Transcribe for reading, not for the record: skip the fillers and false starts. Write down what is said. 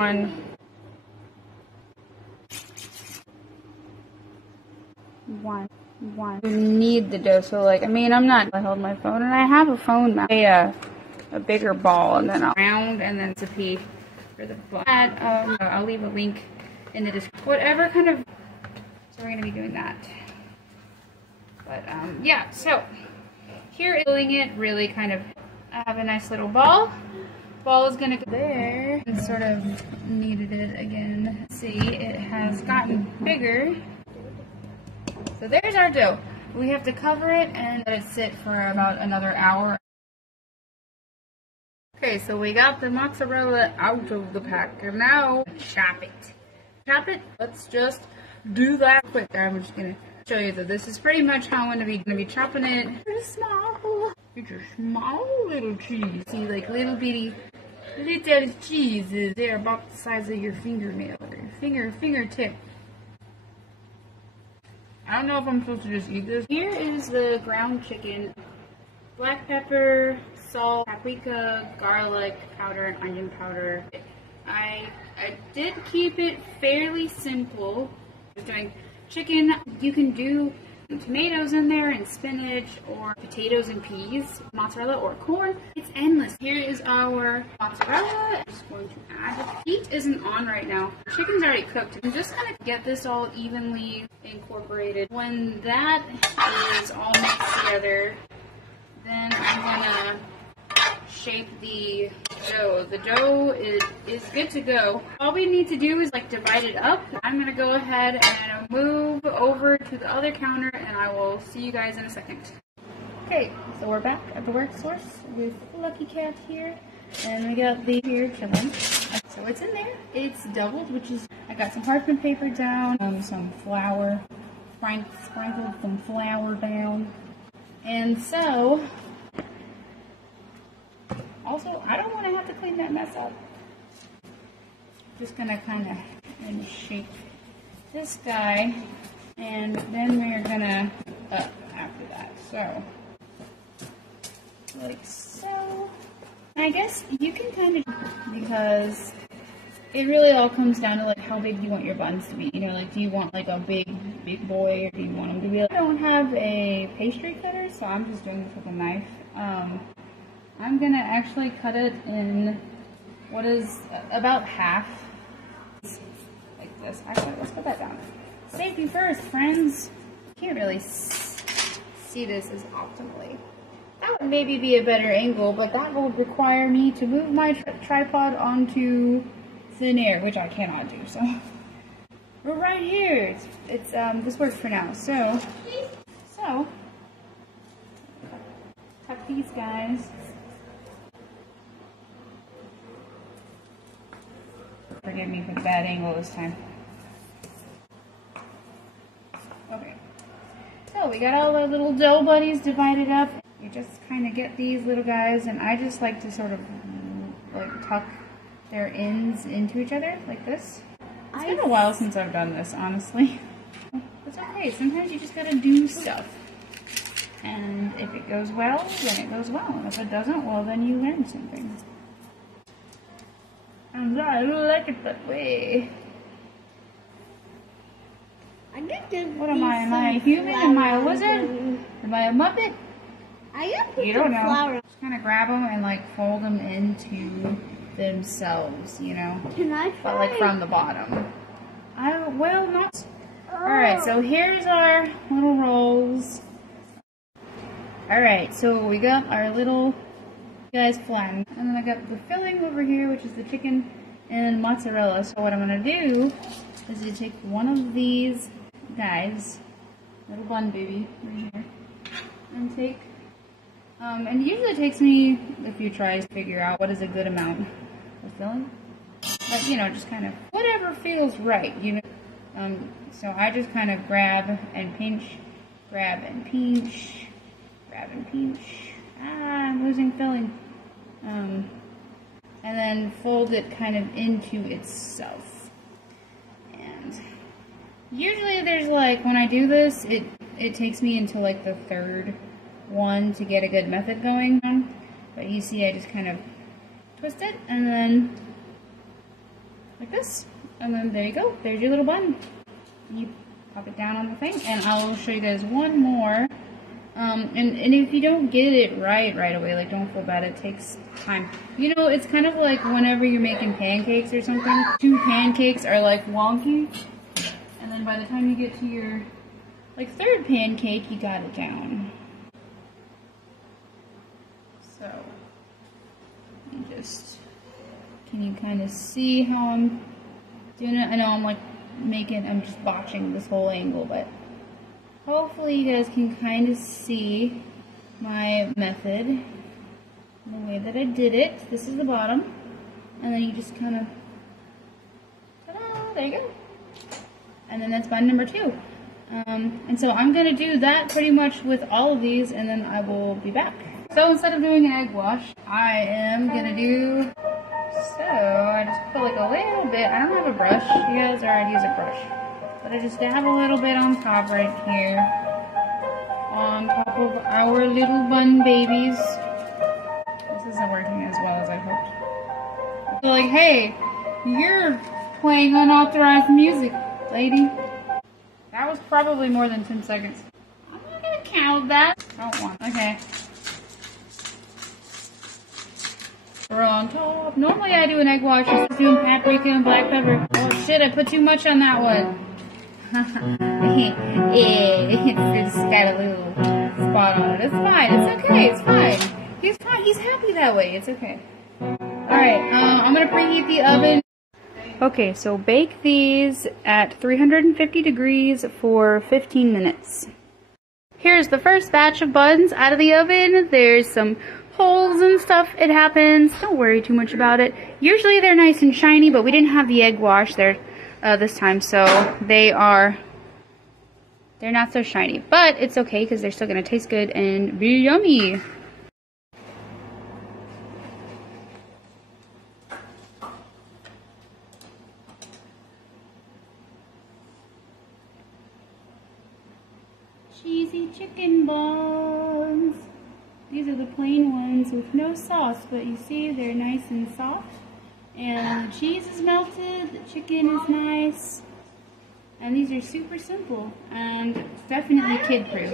One. You need the dough, so like, I mean, I'm not, I hold my phone, and I have a phone now. A bigger ball, and then I'll round, and then recipe for the bun. I'll leave a link in the description. Whatever kind of, so we're gonna be doing that. But yeah, so here is filling it really kind of. I have a nice little ball. Ball is gonna go there, and sort of kneaded it again. See, it has gotten bigger. So there's our dough. We have to cover it and let it sit for about another hour. Okay, so we got the mozzarella out of the pack, and now chop it. Chop it. Let's just do that quick. I'm just gonna show you that this is pretty much how I'm gonna be chopping it. It's a small little cheese. See, like little bitty little cheeses. They're about the size of your fingernail or your fingertip. I don't know if I'm supposed to just eat this. Here is the ground chicken. Black pepper, salt, paprika, garlic powder, and onion powder. I did keep it fairly simple. I was doing chicken. You can do tomatoes in there and spinach or potatoes and peas, mozzarella or corn. It's endless. Here is our mozzarella. I'm just going to add it. Heat isn't on right now. Chicken's already cooked. I'm just going to get this all evenly incorporated. When that is all mixed together, then I'm going to shape the dough. The dough is good to go. All we need to do is like divide it up. I'm going to go ahead and move over to the other counter, and I will see you guys in a second. Okay, so we're back at the work source with Lucky Cat here, and we got the here chilling. So it's in there. It's doubled, which is, I got some parchment paper down, some flour, sprinkled some flour down, and so also, I don't want to have to clean that mess up. Just gonna kind of shape this guy, and then we're gonna up after that. So, like so. And I guess you can kind of, because it really all comes down to like how big you want your buns to be. You know, like do you want like a big boy, or do you want them to be like, I don't have a pastry cutter, so I'm just doing this with a knife. I'm gonna actually cut it in what is about half, like this. Actually, let's put that down. Safety first, friends. Can't really see this as optimally. That would maybe be a better angle, but that will require me to move my tripod onto thin air, which I cannot do. So we're right here. It's this works for now. So cut these guys. Forgive me for the bad angle this time. Okay. So we got all our little dough buddies divided up. You just kind of get these little guys, and I just like to sort of like tuck their ends into each other like this. It's been a while since I've done this, honestly. It's okay. Sometimes you just gotta do stuff. And if it goes well, then it goes well. And if it doesn't, well, then you learn something. And I like it that way. What am I? Am I a human? Am I a wizard? Am I a Muppet? You don't know. Just kind of grab them and like fold them into themselves, you know? Can I try? But like from the bottom. I will not. Alright, so here's our little rolls. Alright, so we got our little guys flattened. And then I got the filling over here, which is the chicken and mozzarella. So what I'm going to do is to take one of these guys, little bun baby right here, and take, and usually it takes me a few tries to figure out what is a good amount of filling. But, you know, just kind of whatever feels right, you know. So I just kind of grab and pinch, grab and pinch, grab and pinch. Ah, I'm losing filling. And then fold it kind of into itself. And usually there's like, when I do this, it takes me until like the third one to get a good method going on. But you see I just kind of twist it and then like this. And then there you go. There's your little bun. You pop it down on the thing, and I'll show you guys one more. And if you don't get it right away, like, don't feel bad. It takes time. You know, it's kind of like whenever you're making pancakes or something. 2 pancakes are like wonky, and then by the time you get to your like 3rd pancake, you got it down. So, you just, can you kind of see how I'm doing it? I know I'm like I'm just botching this whole angle, but hopefully you guys can kind of see my method, the way that I did it. This is the bottom, and then you just kind of, ta-da, there you go. And then that's bun number 2. And so I'm going to do that pretty much with all of these, and then I will be back. So instead of doing an egg wash, I am going to do, so I just put like a little bit, I don't have a brush, you guys, or I'd use a brush. But I just dab a little bit on top right here, on top of our little bun babies. This isn't working as well as I hoped. I feel like, hey, you're playing unauthorized music, lady. That was probably more than 10 seconds. I'm not gonna count that. Don't want. Okay. We're on top. Normally I do an egg wash, just doing paprika and black pepper. Oh shit, I put too much on that one. It's got a little spot on it. It's fine. It's okay. It's fine. He's fine. He's happy that way. It's okay. Alright, I'm gonna preheat the oven. Okay, so bake these at 350 degrees for 15 minutes. Here's the first batch of buns out of the oven. There's some holes and stuff. It happens. Don't worry too much about it. Usually they're nice and shiny, but we didn't have the egg wash there this time, so they're not so shiny. But it's okay because they're still gonna taste good and be yummy. Cheesy chicken buns. These are the plain ones with no sauce, but you see they're nice and soft. And the cheese is melted, the chicken is nice. And these are super simple and definitely kid-proof.